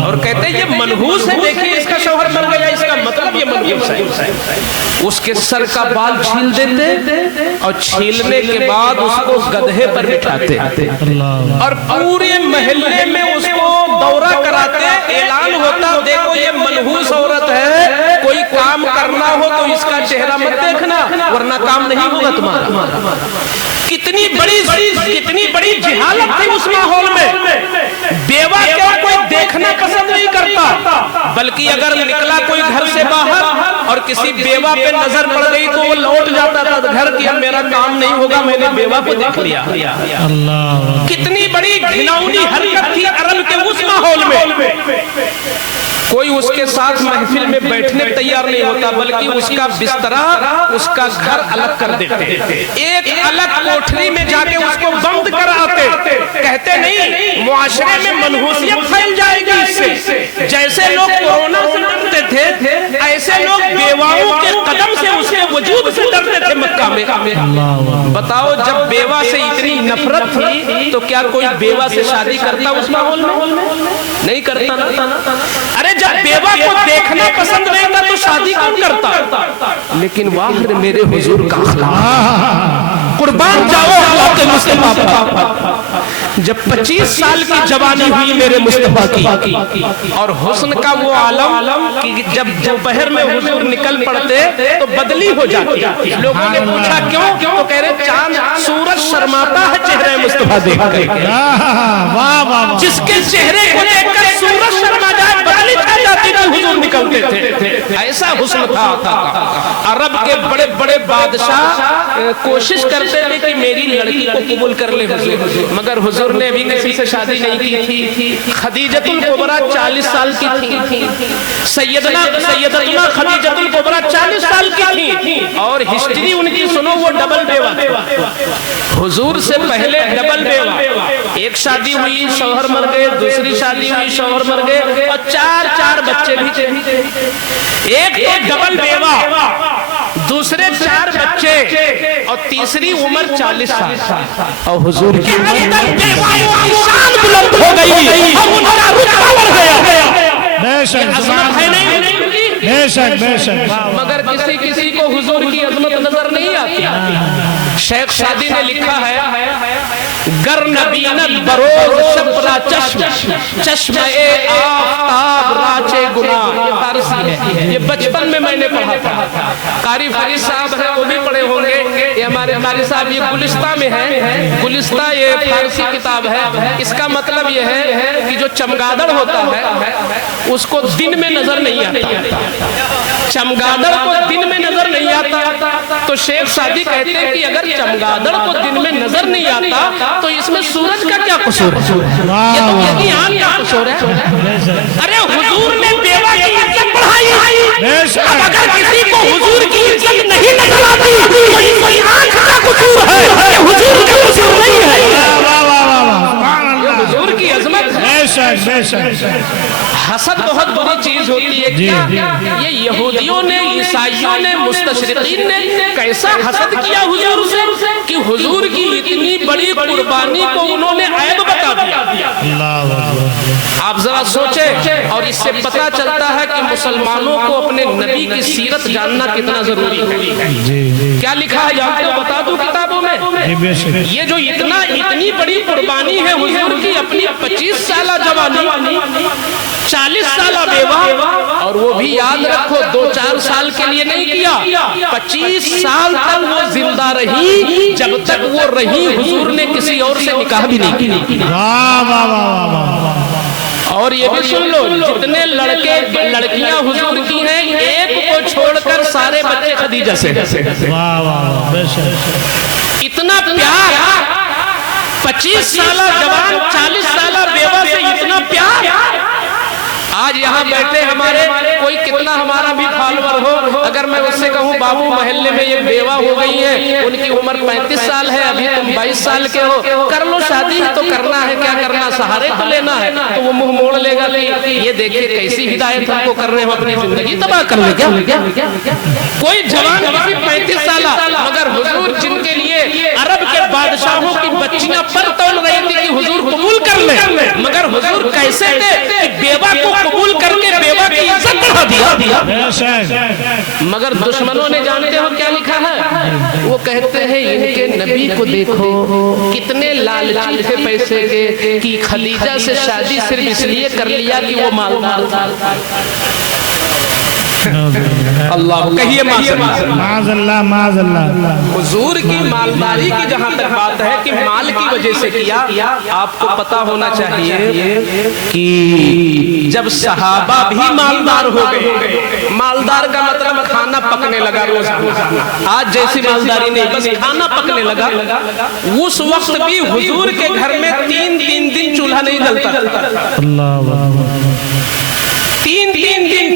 اور کہتے ہیں یہ منحوس ہے، دیکھیں اس کا شوہر مر گیا، اس کا مطلب یہ منحوس ہے۔ اس کے سر کا بال چھین دیتے اور چھیلنے کے بعد اس کو گدھے پر بٹھاتے اور پورے محلے میں اس کو دورہ کراتے، اعلان ہوتا دیکھو یہ منحوس عورت ہے، کوئی کام کرنا ہو تو اس کا چہرہ مت دیکھنا ورنہ کام نہیں ہوگا تمہارا۔ کتنی بڑی جہالت تھی اس ماحول میں۔ بیوہ کیا کوئی دیکھنا پسند نہیں کرتا، بلکہ اگر نکلا کوئی گھر سے باہر اور کسی بیوہ پہ نظر پڑ گئی تو وہ لوٹ جاتا تھا گھر کی، اب میرا کام نہیں ہوگا، میں نے بیوہ کو دیکھ لیا۔ کتنی بڑی گھناؤنی حرکت تھی عرب کے اس ماحول میں۔ کوئی اس کے ساتھ محفل میں بیٹھنے تیار نہیں ہوتا، بلکہ اس کا بسترا، اس کا گھر الگ کر دیتے، ایک الگ کوٹھری میں جا کے اس کو بند کر آتے، کہتے نہیں معاشرے میں منحوسیت پھیل جائے گی اس سے۔ جیسے لوگ کورونا سے ڈرتے تھے، ایسے لوگ بیواؤں کے قدم سے، اس کے وجود سے ڈرتے تھے مکہ میں۔ بتاؤ جب بیوہ سے اتنی نفرت تھی تو کیا کوئی بیوہ سے شادی کرتا اس ماحول میں؟ نہیں کرتا نا۔ ارے جب بیوہ کو دیکھنا پسند نہیں تھا تو شادی کون کرتا؟ لیکن واہ میرے حضور کا اخلاق، قربان جاؤ اللہ کے مصطفیٰ پر۔ جب 25 سال کی جوانی ہوئی میرے مصطفیٰ کی، اور حسن کا وہ عالم کہ جب دوپہر میں حضور نکل پڑتے تو بدلی ہو جاتی۔ لوگوں نے پوچھا کیوں؟ تو کہہ رہے چاند سورج شرماتا ہے چہرے مصطفیٰ دیکھ کر، جس کے چہرے کو دیکھ کر سورج شرما جائے بدلی کھا جاتی تھی، حضور نکلتے تھے۔ ایسا حسن تھا۔ عرب کے بڑے بڑے بادشاہ کوشش کرتے تھے کہ میری لڑکی کو قبول کر لے حضور، مگر حضور نے بھی کسی سے شادی نہیں کی تھی۔ خدیجۃ الکبریٰ 40 سال کی تھی، سیدتنا خدیجۃ الکبریٰ 40 سال کی تھی، اور ہسٹری ان کی سنو وہ ڈبل بیوہ تھی۔ حضور سے پہلے ڈبل بیوہ، ایک شادی ہوئی شوہر مر گئے، دوسری شادی ہوئی شوہر مر گئے، اور چار بچے بھی تھے۔ ایک تو ڈبل بیوہ، دوسرے 4 بچے، اور تیسری عمر 40 سال، اور حضور کی شان بلند ہو گئی، اور ان کا رتبہ بڑھ گیا۔ بے شک مگر کسی کو حضور کی عظمت نظر نہیں آتی۔ شیخ شادی نے لکھا ہے گر نبینت بروز شپرا چشم، چشم اے آفتاب راچے گناہ، یہ فارسی ہے، یہ بچپن میں نے پڑھا تھا۔ قاری فرید صاحب ہیں، وہ بھی پڑھے ہوں گے، یہ ہمارے قاری صاحب یہ گلستہ میں ہے، گلستہ یہ فارسی کتاب ہے۔ اس کا مطلب یہ ہے کہ جو چمگادڑ ہوتا ہے اس کو دن میں نظر نہیں آتا، چمگادڑ کو دن میں نظر نہیں آتا، تو شیخ شادی کہتے ہیں کہ اگر چمگادڑ کو دن میں نظر نہیں آتا تو اس میں سورج کا کیا قصور ہے؟ یہ تو اس کی آنکھ کا قصور ہے۔ ارے حضور نے بیوہ کی عزت بڑھائی، اب اگر کسی کو حضور کی عزت نہیں نظر آتی تو اس کی آنکھ کا قصور ہے، یہ حضور کا قصور نہیں ہے، یہ حضور کی عظمت ہے۔ حسد بہت بڑی چیز ہوتی ہے کیا؟ یہ یہودیوں نے، عیسائیوں نے، مستشرقین نے کیسا حسد کیا حضور سے کہ حضور کی اتنی بڑی قربانی کو انہوں نے عیب بتا دیا۔ آپ ذرا سوچیں، اور اس سے پتہ چلتا ہے کہ مسلمانوں کو اپنے نبی کی سیرت جاننا کتنا ضروری ہے۔ کیا لکھا ہے یہاں تو بتا دوں کتابوں میں، یہ جو اتنی بڑی قربانی ہے حضور کی، اپنی 25 سالہ جوانی، 40 سالہ بیوہ، اور وہ بھی یاد رکھو 2-4 سال کے لیے نہیں کیا، 25 سال تک وہ زندہ رہی، جب تک وہ رہی حضور نے کسی اور سے نکاح بھی نہیں کیا۔ اور یہ بھی سن لو، جتنے لڑکیاں حضور کی ہیں، ایک کو چھوڑ کر سارے بچے خدیجہ سے۔ اتنا پیار، 25 سالہ جوان 40 سالہ بیوہ سے اتنا پیار۔ آج یہاں بیٹھے ہمارے کوئی کتنا ہمارا بھی فالور ہو، اگر میں اس سے کہوں بابو محلے میں یہ بیوہ ہو گئی ہے، ان کی عمر 35 سال ہے، ابھی تم 22 سال کے ہو، کر لو شادی، تو کرنا ہے کیا کرنا، سہارے تو لینا ہے، تو وہ منہ موڑ لے گا۔ یہ دیکھیں کیسی ہدایت ہم کو کر رہے ہو، اپنی زندگی تباہ کر لے کیا؟ کوئی جوان کسی 35 سالہ، مگر حضور جن کے لیے عرب کے بادشاہوں کی بچیاں پر تول رہی تھی کہ حضور قبول کر لے، مگر حضور کیسے تھے کہ بیوہ کو قبول کر کے بیوہ کی عزت بڑھا دیا۔ مگر دشمنوں نے جانتے ہو کیا لکھا ہے؟ وہ کہتے ہیں ان کے نبی کو دیکھو کتنے لالچی تھے پیسے کے، کہ خدیجہ سے شادی صرف اس لیے کر لیا کہ وہ مالدار تھا۔ اللہ کہیے معاذ اللہ۔ حضور کی مالداری کی جہاں تک بات ہے کہ مال کی وجہ سے کیا، آپ کو پتا ہونا چاہیے کہ جب صحابہ بھی مالدار ہو گئے، مالدار کا مطلب کھانا پکنے لگا روزانہ، آج جیسی مالداری نہیں، بس کھانا پکنے لگا، اس وقت بھی حضور کے گھر میں 3 دن چولہا نہیں جلتا، 3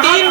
3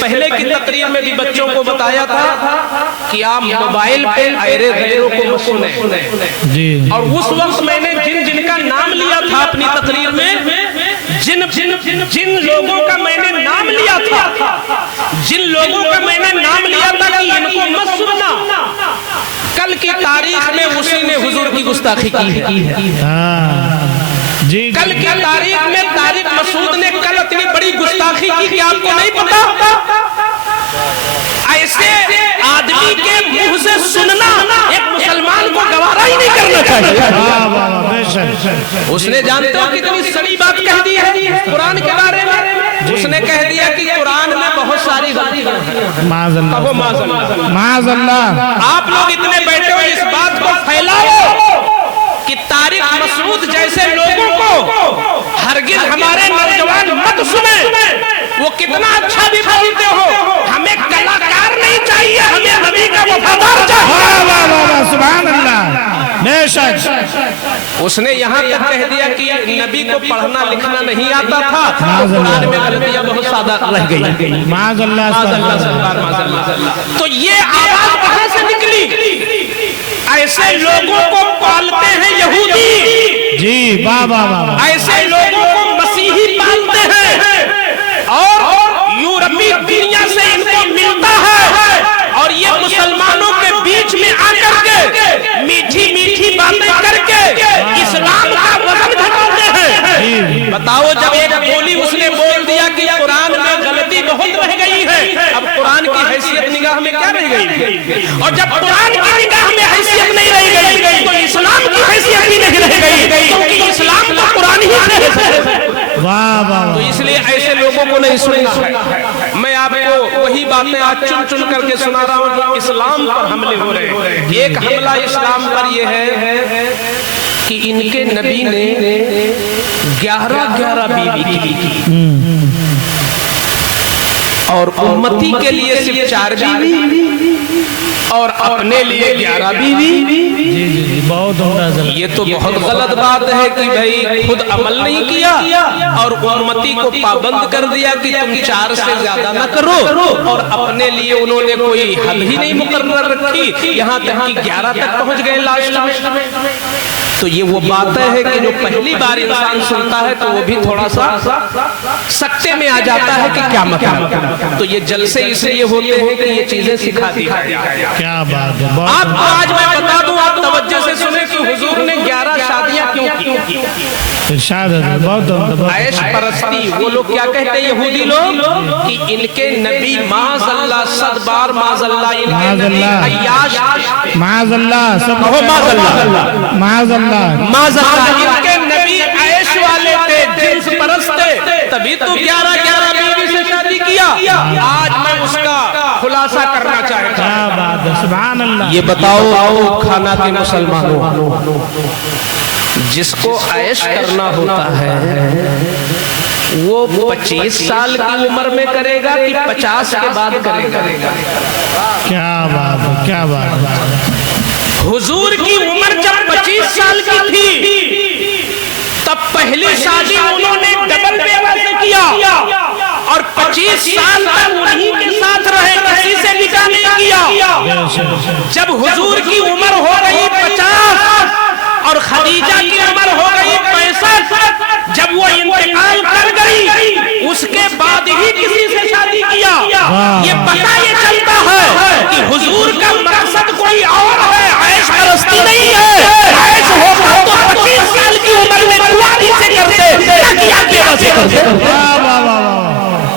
پہلے کی تقریر میں بھی بچوں کو بتایا تھا کہ آپ موبائل پہ ایرے غیروں کو مت سنیں، اور اس وقت میں نے جن کا نام لیا تھا اپنی تقریر میں، جن لوگوں کا میں نے نام لیا تھا، جن لوگوں کا میں نے نام لیا تھا کہ ان کو مت سننا، کل کی تاریخ میں اسی نے حضور کی گستاخی کی ہے۔ کل کی تاریخ میں طارق مسعود نے کل اتنی بڑی گستاخی کی کہ آپ کو نہیں پتا؟ ایسے آدمی کے منہ سے سننا ایک مسلمان کو گوارا ہی نہیں کرنا چاہیے۔ اس نے جانتے ہو کتنی سڑی بات کہہ دی ہے قرآن کے بارے میں؟ اس نے کہہ دیا کہ قرآن میں بہت ساری غلطیاں ہیں۔ معاذ اللہ۔ آپ لوگ اتنے بیٹھے ہو اس بات کو پھیلاؤ کہ طارق مسعود جیسے لوگوں کو ہرگز ہمارے نوجوان مت سنیں۔ وہ کتنا اچھا بھی بولتے ہو، ہمیں کلاکار نہیں چاہیے، ہمیں نبی کا وفادار چاہیے۔ سبحان اللہ، بے شک۔ اس نے یہاں تک کہہ دیا کہ نبی کو پڑھنا لکھنا نہیں آتا تھا، قرآن میں غلطیاں بہت سادہ رہ گئی۔ معاذ اللہ۔ تو یہ آواز کہاں سے نکلی؟ ایسے لوگوں کو پالتے ہیں یہودی، جی بابا، ایسے لوگوں کو مسیحی پالتے ہیں، اور یورپی دنیا سے ان کو ملتا ہے، اور یہ مسلمانوں کے بیچ میں آ کر کے میٹھی میٹھی باتیں کر کے اسلام کا وزن گھٹاتے ہیں۔ بتاؤ، جب ایک گولی اس نے بول دیا کہ قرآن میں غلطی بہت رہ گئی ہے، اب قرآن کی حیثیت نگاہ میں کیا رہ گئی؟ اور جب قرآن کی نگاہ میں حیثیت نہیں رہ گئی تو اسلام کی حیثیت بھی نہیں رہ گئی، کیونکہ اسلام تو قرآن ہی ہے۔ تو اس لیے ایسے لوگوں کو نہیں سننا ہے۔ میں آپ کو وہی باتیں آج چن چن کر کے سنا رہا ہوں جو اسلام پر حملے ہو رہے ہیں۔ ایک حملہ اسلام پر یہ ہے کہ ان کے نبی نے 11 بیوی کی، اور امتی کے لیے صرف 4 بیوی، اور اپنے لیے 11 بیوی۔ یہ تو بہت غلط بات ہے کہ بھئی خود عمل نہیں کیا اور امتی کو پابند کر دیا کہ تم 4 سے زیادہ نہ کرو، اور اپنے لیے انہوں نے کوئی حد ہی نہیں مقرر رکھی، یہاں تک کہ 11 تک پہنچ گئے لاسٹ میں۔ تو یہ وہ بات ہے کہ جو پہلی بار انسان سنتا ہے تو وہ بھی تھوڑا سا سکتے میں آ جاتا ہے کہ کیا مطلب۔ تو یہ جلسے اس لیے ہوتے ہیں کہ یہ چیزیں سکھا دی جائے۔ کیا بات ہے۔ آپ کو آج میں بتا دوں، آپ توجہ سے سنیں کہ حضور نے 11 شادیاں کیوں کی۔ عیش پرستی، وہ لوگ کیا کہتے ہیں یہودی لوگ کہ ان کے نبی معاذ اللہ، 100 بار معاذ اللہ، ان کے نبی عیاش، معاذ اللہ، معاذ اللہ، معاذ اللہ، معاذ اللہ، ان کے نبی عیش والے تھے، جنس پرست تھے، تبھی تو 11 بیوی سے شادی کیا۔ آج میں اس کا خلاصہ کرنا چاہتا ہوں۔ کیا بات ہے، سبحان اللہ۔ یہ بتاؤ کھانا کے مسلمانوں، جس کو عیش کرنا ہوتا ہے وہ 25 سال کی عمر میں کرے گا کہ 50 کے بعد کرے گا؟ کیا بات ہے، کیا بات ہے۔ حضور کی عمر جب 25 سال کی تھی تب پہلی شادی انہوں نے ڈبل بیوہ سے کیا، اور 25 سال تک انہی کے ساتھ رہے، کسی سے نکاح نہیں کیا۔ جب حضور کی عمر ہو گئی 50 اور خدیجہ کی عمر ہو گئی 65، جب وہ انتقال کر گئی اس کے بعد ہی کسی سے شادی کیا۔ یہ پتہ یہ چلتا ہے کہ حضور کا مقصد کوئی اور ہے، عیش پرستی نہیں ہے۔ عیش ہوگا تو 25 سال کی عمر میں کنواری سے کرتے، تاکہ آگے واسے کرتے۔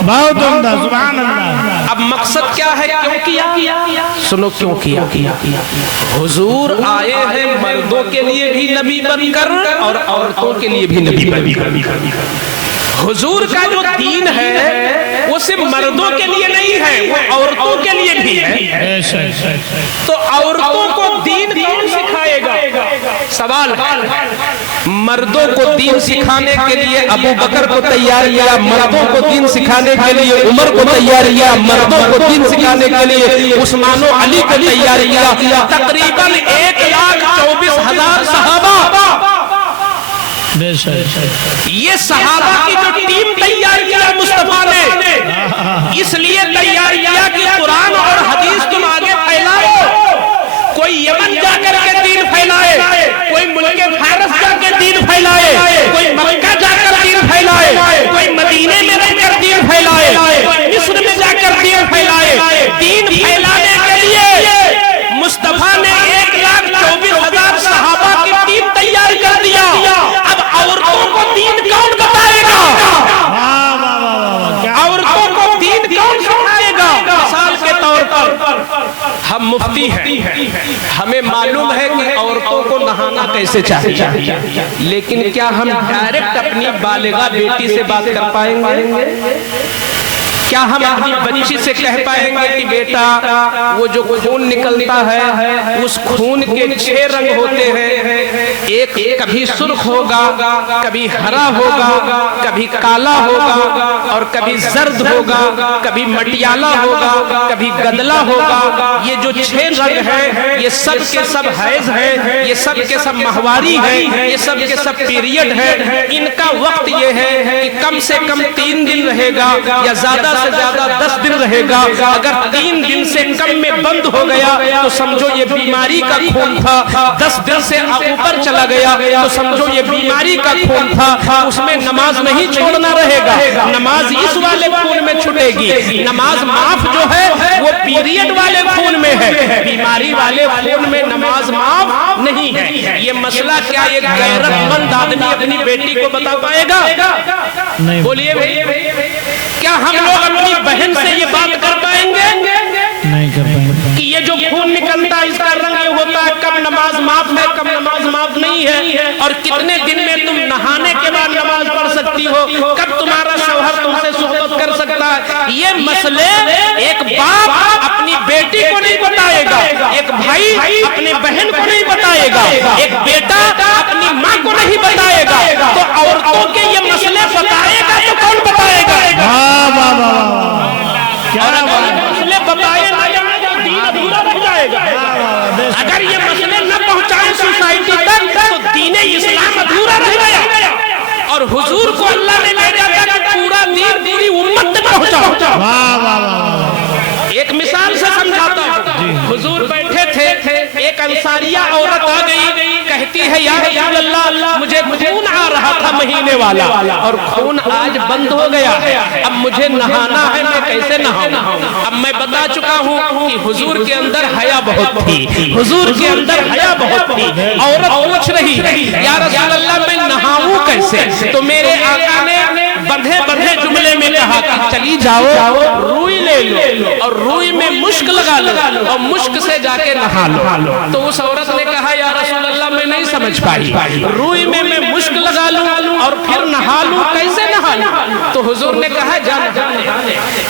بہت عمدہ، سبحان اللہ۔ اب مقصد کیا ہے، کیوں کیا؟ سنو کیوں کیا۔ حضور آئے ہیں مردوں کے لیے بھی نبی بن کر اور عورتوں کے لیے بھی نبی بن کر۔ حضور کا جو دین ہے وہ صرف مردوں کے لیے نہیں ہے، وہ عورتوں کے لیے بھی ہے۔ تو عورتوں کو دین کون سکھائے گا؟ سوال ہے۔ مردوں کو دین سکھانے کے لیے ابو بکر کو تیار کیا، مردوں کو دین سکھانے کے لیے عمر کو تیار کیا، مردوں کو دین سکھانے کے لیے عثمان و علی کو تیار کیا۔ تقریباً 1,24,000 صحابہ، یہ صحابہ کی جو ٹیم تیار کیا مصطفیٰ نے، اس لیے تیار کیا کہ قرآن اور حدیث تم آگے پھیلاؤ. کوئی یمن جا کر کے دین پھیلائے, کوئی ملک فارس جا کے دین پھیلائے, کوئی مکہ جا کر دین پھیلائے, کوئی مدینے میں رہ کر دین پھیلائے, کوئی مصر میں جا کر دین پھیلائے. دین پھیلانے کے لیے مصطفیٰ نے 1,24,000 صحابہ کی ٹیم تیار کر دیا. اب عورتوں کو دین کون بتائے گا؟ عورتوں کو دین کون سکھائے گا؟ مثال کے طور پر ہم مفتی ہیں, ہمیں معلوم ہے کہ عورتوں کو نہانا کیسے چاہیے, لیکن کیا ہم ڈائریکٹ اپنی بالغہ بیٹی سے بات کر پائیں گے؟ کیا ہم اپنی بچی سے کہہ پائیں گے کہ بیٹا وہ جو خون نکلتا ہے اس خون کے 6 رنگ ہوتے ہیں, ایک کبھی سرخ ہوگا, کبھی ہرا ہوگا, کبھی کالا ہوگا, اور کبھی زرد ہوگا, کبھی مٹیالہ ہوگا, کبھی گدلا ہوگا. یہ جو 6 رنگ ہیں یہ سب کے سب حیض ہیں, یہ سب کے سب ماہواری ہیں, یہ سب کے سب پیریڈ ہیں. ان کا وقت یہ ہے کہ کم سے کم 3 دن رہے گا یا زیادہ سے زیادہ 10 دن رہے گا. اگر 3 دن سے کم میں بند ہو گیا تو سمجھو یہ بیماری کا خون تھا. 10 دن سے اوپر چلا گیا تو سمجھو یہ بیماری کا خون تھا. اس میں نماز نہیں چھوڑنا رہے گا, نماز اس والے خون میں چھٹے گی. نماز معاف جو ہے وہ پیریڈ والے خون میں ہے, بیماری والے خون میں نماز معاف نہیں ہے. یہ مسئلہ کیا ایک غیرت مند آدمی اپنی بیٹی کو بتا پائے گا؟ بولیے بھائی, کیا ہم لوگ اپنی بہن سے یہ بات کر پائیں گے؟ نہیں کر پائیں گے کہ یہ جو خون نکلتا ہے اس کا رنگ یہ ہوتا ہے, کب نماز معاف ہے, کب نماز معاف نہیں ہے, اور کتنے دن میں تم نہانے کے بعد نماز پڑھ سکتی ہو, کب تمہارا شوہر تم سے صحبت کر سکتا ہے. یہ مسئلے ایک باپ اپنی بیٹی کو نہیں بتائے گا, ایک بھائی اپنے بہن کو نہیں بتائے گا, ایک بیٹا اپنی ماں کو نہیں بتائے گا. تو عورتوں کے یہ مسئلے بتائے گا تو کون بتائے گا؟ اور اگر یہ مسئلے بتائے نہ جائیں تو دین ادھورا رہ جائے گا. اگر یہ مسئلے نہ پہنچائیں سوسائٹی تک تو دین اسلام ادھورا رہ گیا. اور حضور کو اللہ نے بھیجا تھا کہ پورا دین پوری امت تک پہنچاؤ. ایک مثال سے سمجھاتا ہوں. حضور بیٹھے تھے, ایک انصاریہ عورت آ گئی, کہتی ہے یا رسول اللہ مجھے خون آ رہا تھا مہینے والا اور خون آج بند ہو گیا ہے, اب مجھے نہانا ہے, میں کیسے نہاؤں؟ اب میں بتا چکا ہوں کہ حضور کے اندر حیا بہت تھی, حضور کے اندر حیا بہت تھی. عورت پوچھ رہی ہے یا رسول اللہ میں نہاؤں کیسے؟ تو میرے آقا نے بندھے جملے میں کہا کہ چلی جاؤ, روئی لے لو اور روئی میں مشک لگا لو اور مشک سے جا کے نہا لو. تو اس عورت نے کہا یا رسول اللہ میں نہیں سمجھ پائی, روئی میں مشک لگا لوں اور پھر نہا لوں, کیسے نہا لوں؟ تو حضور نے کہا جانا.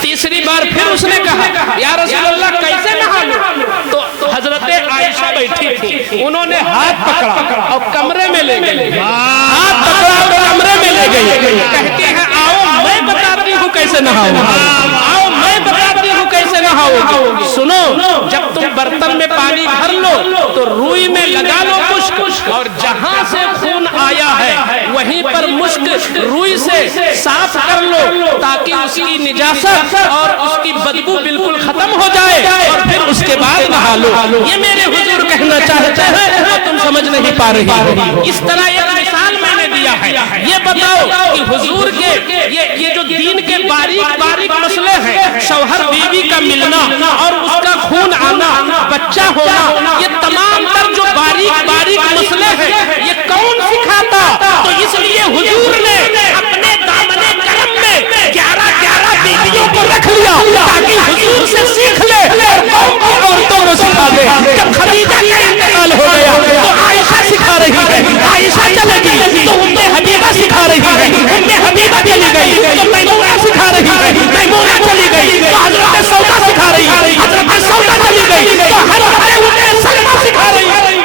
تیسری بار پھر اس نے کہا یا رسول اللہ کیسے نہا لوں؟ تو حضرت عائشہ بیٹھی تھی, انہوں نے ہاتھ پکڑا اور کمرے میں لے گئے, ہاتھ پکڑا اور کمرے میں لے گئے. کہتے ہیں آؤ میں بتاتی ہوں کیسے نہاؤں, آؤ میں بتاتی ہوں کیسے نہاؤں. سنو, جب تم برتن میں پانی بھر لو تو روئی میں لگا لو مشک, اور جہاں سے خون آیا ہے وہیں پر مشک روئی سے صاف کر لو تاکہ اس کی نجاست اور اس کی بدبو بالکل ختم ہو جائے, اور پھر اس کے بعد نہا لو. یہ میرے حضور کہنا چاہتے ہیں اور تم سمجھ نہیں پا رہی ہو. اس طرح ایک مثال میں نے دیا ہے. یہ بتاؤ کہ حضور کے یہ جو دین کے باریک باریک مسئلے ہیں, شوہر بیوی کا ملنا اور اس کا خون آنا, بچہ ہونا, یہ تمام تر جو باریک باریک مسئلے ہیں یہ کون سکھاتا؟ تو اس لیے حضور نے اپنے دامن کرم میں 11 بیویوں کو رکھ لیا تاکہ حضور سے سیکھ لے اور قوم کی عورتوں کو سکھا دے. جب خدیجہ کا انتقال ہو گیا تو عائشہ سکھا رہی ہے, عائشہ چلے گی تو ام حبیبہ سکھا رہی ہے, ام حبیبہ چلی گئی تو میمونہ سکھا رہی ہے, میمونہ چلی گئی تو حضرت سودا سکھا رہی ہے, حضرت سودا چلی گئی تو حضرت ام سلمہ سکھا رہی ہے.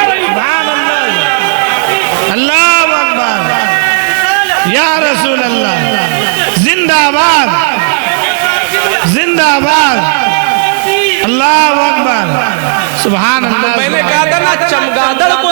اللہ اکبر, یا رسول اللہ, زندہ باد, زندہ باد, اللہ اکبر, سبحان اللہ. میں نے کہا تھا نا چمگادڑ کو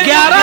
11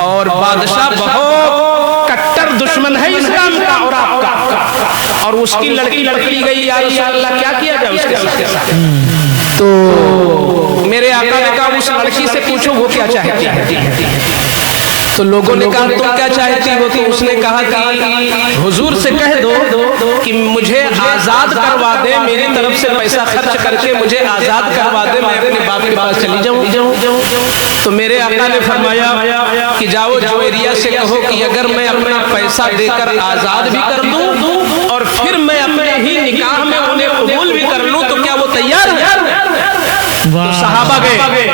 اور بادشاہ بہت کٹر دشمن ہے اسلام کا اور آپ کا، اور اس کی لڑکی پکڑی گئی، یا رسول اللہ کیا کیا جائے اس کے ساتھ؟ تو میرے آقا نے کہا اس لڑکی سے پوچھو وہ کیا چاہتی ہے۔ تو لوگوں نے کہا تم کیا چاہتی ہو؟ تو اس نے کہا کہ حضور سے کہہ دو کہ مجھے آزاد کروا دے، میری طرف سے پیسہ خرچ کر کے مجھے آزاد کروا دے، میں اپنے باپ کے پاس چلی جاؤں۔ تو میرے آقا نے فرمایا کہ جاؤ جویریہ سے کہو کہ اگر میں اپنا پیسہ دے کر آزاد بھی کر دوں اور پھر میں اپنے ہی نکاح میں انہیں قبول بھی کر لوں تو کیا وہ تیار ہے؟ تو صحابہ گئے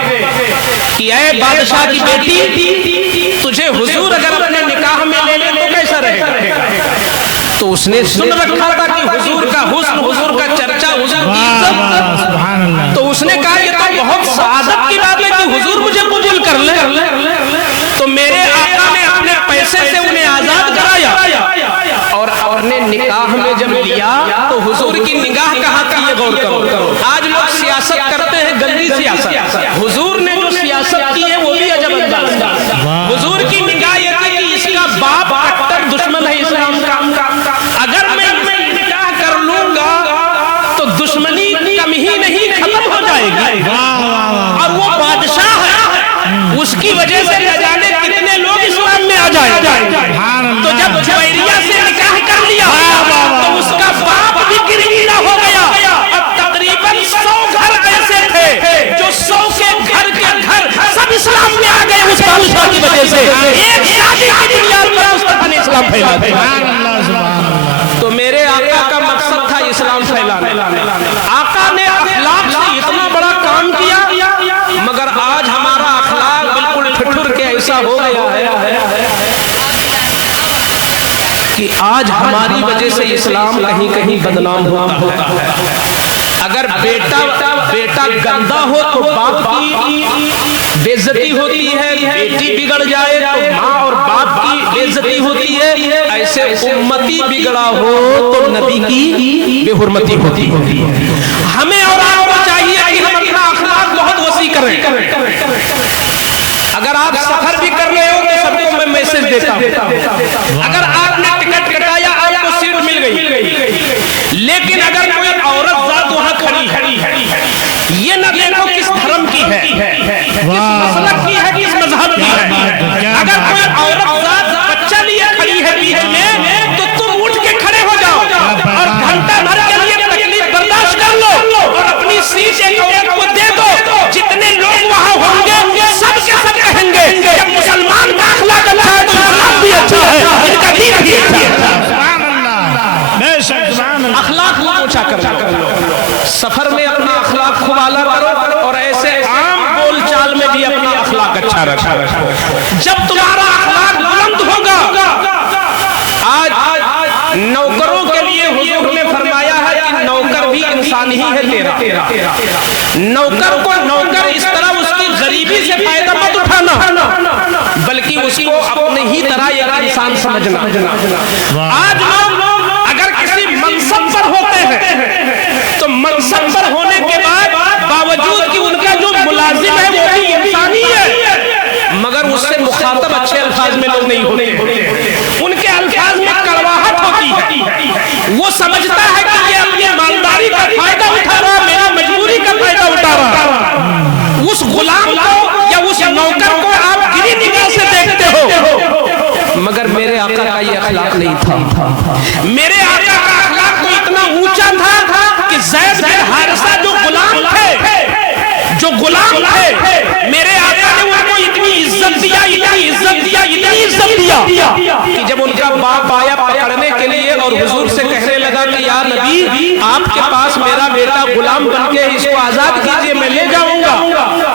کہ اے بادشاہ کی بیٹی، تجھے حضور اگر اپنے نکاح میں لے لے تو کیسا رہے گا؟ تو اس نے سن رکھا تھا کہ حضور کا حسن، حضور کا چرچا، حضور کی عزت، تو اس نے کہا یہ تو بہت سعادت کی بات ہے کہ حضور مجھے قبول کر لے۔ تو میرے آقا نے اپنے پیسے سے انہیں آزاد کرایا اور اپنے نکاح میں جب لیا تو حضور کی نگاہ کہاں تھی یہ غور کرو۔ آج لوگ سیاست کرتے ہیں، گندی سیاست، حضور نے جو سیاست کی ہے وہ بھی عجب انداز کا۔ حضور کی نگاہ یہ تھی کہ اس کا باپ کٹر دشمن ہے اسلام کا، اگر میں نکاح کر لوں گا تو دشمنی کم ہی نہیں ختم ہو جائے گی، اور وہ بادشاہ ہے، اس کی وجہ سے نہ جانے کتنے لوگ اسلام میں آ جائیں گے۔ تو جب جویریہ سے نکاح کر لیا تو اس کا باپ بھی گرویدہ ہو گیا، اور تقریباً 100 گھر ایسے تھے جو 100 کے گھر سب اسلام میں آ گئے اس بادشاہ کی وجہ سے۔ ایک شادی کی بنیاد پر مصطفیٰ نے اسلام پھیلایا۔ تو میرے آقا کا مقصد تھا اسلام پھیلانا۔ آقا نے اخلاق سے اتنا بڑا کام کیا، مگر آج ہمارا اخلاق بالکل ٹھٹر کے ایسا ہو گیا ہے کہ آج ہماری وجہ سے اسلام کہیں کہیں بدنام ہوتا ہے۔ اگر بیٹا گندا ہو تو باپ کی بے عزتی ہوتی ہے، بیٹی بگڑ جائے تو ماں اور باپ کی بے عزتی ہوتی ہے، ایسے امتی بگڑا ہو تو نبی کی بے حرمتی ہوتی ہے۔ ہمیں اور آپ کو چاہیے کہ ہم اپنا اخلاق بہت وسیع کریں۔ اگر آپ سفر بھی کر رہے ہو تو سب کو میں میسج دیتا ہوں، اگر آپ نے ٹکٹ کٹایا آپ کو سیٹ مل گئی، لیکن اگر کوئی عورت ذات وہاں کھڑی ہے، یہ نہ دیکھو کس دھرم کی ہے، کس مسلک کی ہے، کس مذہب کی ہے۔ اگر کوئی عورت ذات بچہ لیے کھڑی ہے بیچ میں تو تم اٹھ کے کھڑے ہو جاؤ اور گھنٹہ بھر کے لیے تکلیف برداشت کر لو اور اپنی سیٹ ایک عورت کو دے دو۔ جتنے لوگ وہاں ہوں گے سب کے سب کہیں گے جب مسلمان کا اخلاق اچھا ہے تو اسلام بھی اچھا ہے، ان کا دین بھی اچھا ہے۔ اخلاق کو اونچا کرو، سفر میں اپنا اخلاق خوب اعلیٰ کرو، اور ایسے عام بول چال میں بھی اپنا اخلاق اچھا رکھو۔ جب تمہارا اخلاق بلند ہوگا، آج نوکروں کے لیے حضور نے فرمایا ہے کہ نوکر بھی انسان ہی ہے تیرا، نوکر کو نوکر اس طرح اس کی غریبی سے فائدہ مت اٹھانا، بلکہ اس کو اپنے ہی طرح ایک انسان سمجھنا۔ آج لوگ اگر کسی منصب پر ہوتے ہیں تو منصب پر ہونے کے بعد باوجود کہ ان کا جو ملازم ہے وہ بھی انسانی ہے، مگر اس سے مخاطب اچھے الفاظ میں لوگ نہیں ہوتے، ان کے الفاظ میں کڑواہٹ ہوتی ہے، وہ سمجھتا ہے کہ یہ اپنی مالداری کا فائدہ اٹھا رہا ہے، میرا مجبوری کا فائدہ اٹھا رہا۔ اس غلام کو یا اس نوکر کو آپ گری نگاہ سے دیکھتے ہو، مگر میرے آقا کا یہ اخلاق نہیں تھا۔ میرے آقا کا اخلاق تو اتنا اونچا تھا کہ زید بن حارثہ جو غلام تھے، میرے آقا نے ان کو اتنی عزت دیا کہ جب ان کا باپ آیا پکڑنے کے لیے اور حضور سے کہنے لگا کہ یا نبی آپ کے پاس میرا بیٹا غلام بن کے اس کو آزاد کیجئے، میں لے جاؤں گا،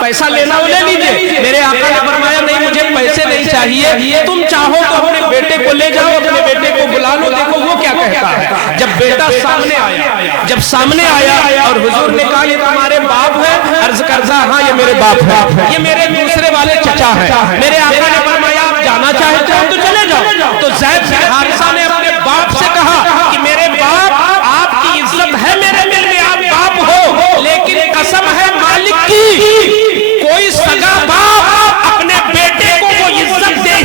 پیسہ لینا وہ لے لیجئے۔ میرے آقا نے فرمایا نہیں، مجھے پیسے نہیں چاہیے، تم چاہو تو اپنے بیٹے کو لے جاؤ، اپنے بیٹے کو بلا لو، دیکھو وہ کیا کہتا ہے۔ جب بیٹا سامنے آیا اور حضور نے کہا یہ تمہارے باپ ہے، عرض کرزا ہاں یہ میرے باپ ہے، یہ میرے دوسرے والے چچا ہے۔ میرے آقا نے فرمایا آپ جانا چاہتے ہو تو چلے جاؤ۔ تو زید بن حارثہ نے اپنے باپ سے کہا کہ میرے باپ آپ کی عزت ہے میرے دل میں، آپ باپ ہو، لیکن قسم ہے مالک کی کوئی سگا باپ اپنے بیٹے کو وہ عزت دے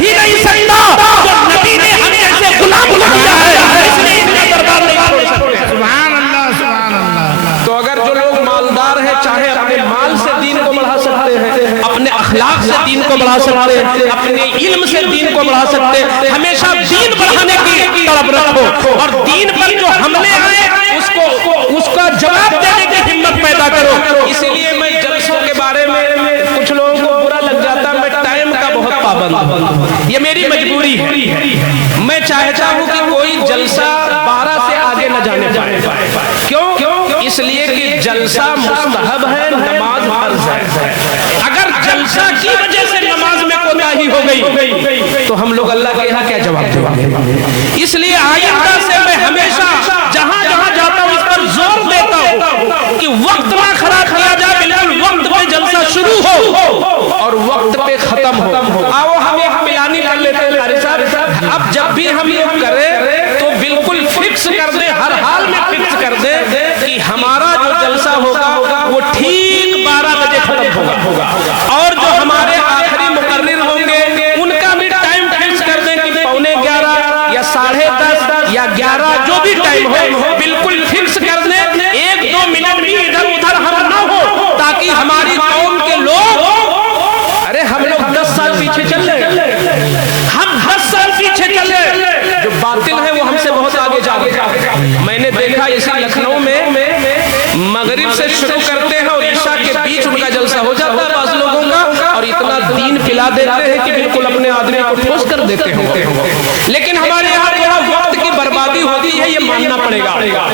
بڑھا سکتے, اپنے علم سے دین کو بڑھا سکتے. ہمیشہ دین بڑھانے کی طلب رکھو اور دین پر جو حملے آئے اس کا جواب دینے کی ہمت پیدا کرو. اس لیے میں جلسوں کے بارے میں کچھ لوگوں کو برا لگ جاتا, میں ٹائم کا بہت پابند ہوں, یہ میری مجبوری ہے. میں چاہتا ہوں کہ کوئی جلسہ 12 سے آگے نہ جانے پائے. کیوں؟ اس لیے کہ جلسہ مستحب ہے, نماز فرض ہے. اگر جلسہ کی وجہ سے نماز میں کوتاہی ہو گئی تو ہم لوگ اللہ کے یہاں کیا جواب دیں گے؟ اس لیے آئندہ سے میں ہمیشہ جہاں جاتا ہوں اس پر زور دیتا ہوں کہ وقت نہ خراب کیا جائے, بالکل وقت پہ جلسہ شروع ہو اور وقت پہ ختم ہو. آؤ ہم ایک پلانی کر لیتے ہیں قاری صاحب, اب جب بھی ہم یہ کریں تو بالکل فکس کر دیں, ہر حال میں فکس کر دیں کہ ہمارا جو جلسہ ہوگا وہ ٹھیک 12 بجے ختم ہوگا, اور جو ہمارے آخری مقرر ہوں گے ان کا بھی ٹائم فکس کر دیں کہ 11:15 یا 10:30 یا 11, جو بھی ٹائم ہو بالکل فکس کر دیں. 1-2 منٹ بھی ادھر ادھر ہم نہ ہو, تاکہ ہماری قوم کے لوگ, ارے ہم لوگ 10 سال پیچھے چل رہے, ہم 10 سال پیچھے چل رہے, جو باطل ہے وہ ہم سے بہت آگے جا رہے. میں نے دیکھا اسی لکھنؤ میں مغرب سے شروع کرتے ہیں اور عشاء کے بیچ ان کا جلسہ ہو جاتا ہے بعض لوگوں کا, اور اتنا دین پلا دیتے ہیں کہ بالکل اپنے آدمی کو ٹھوس کر دیتے ہیں. لیکن ہمارے یہاں تھوڑا وقت کی بربادی ہوتی ہے, یہ ماننا پڑے گا.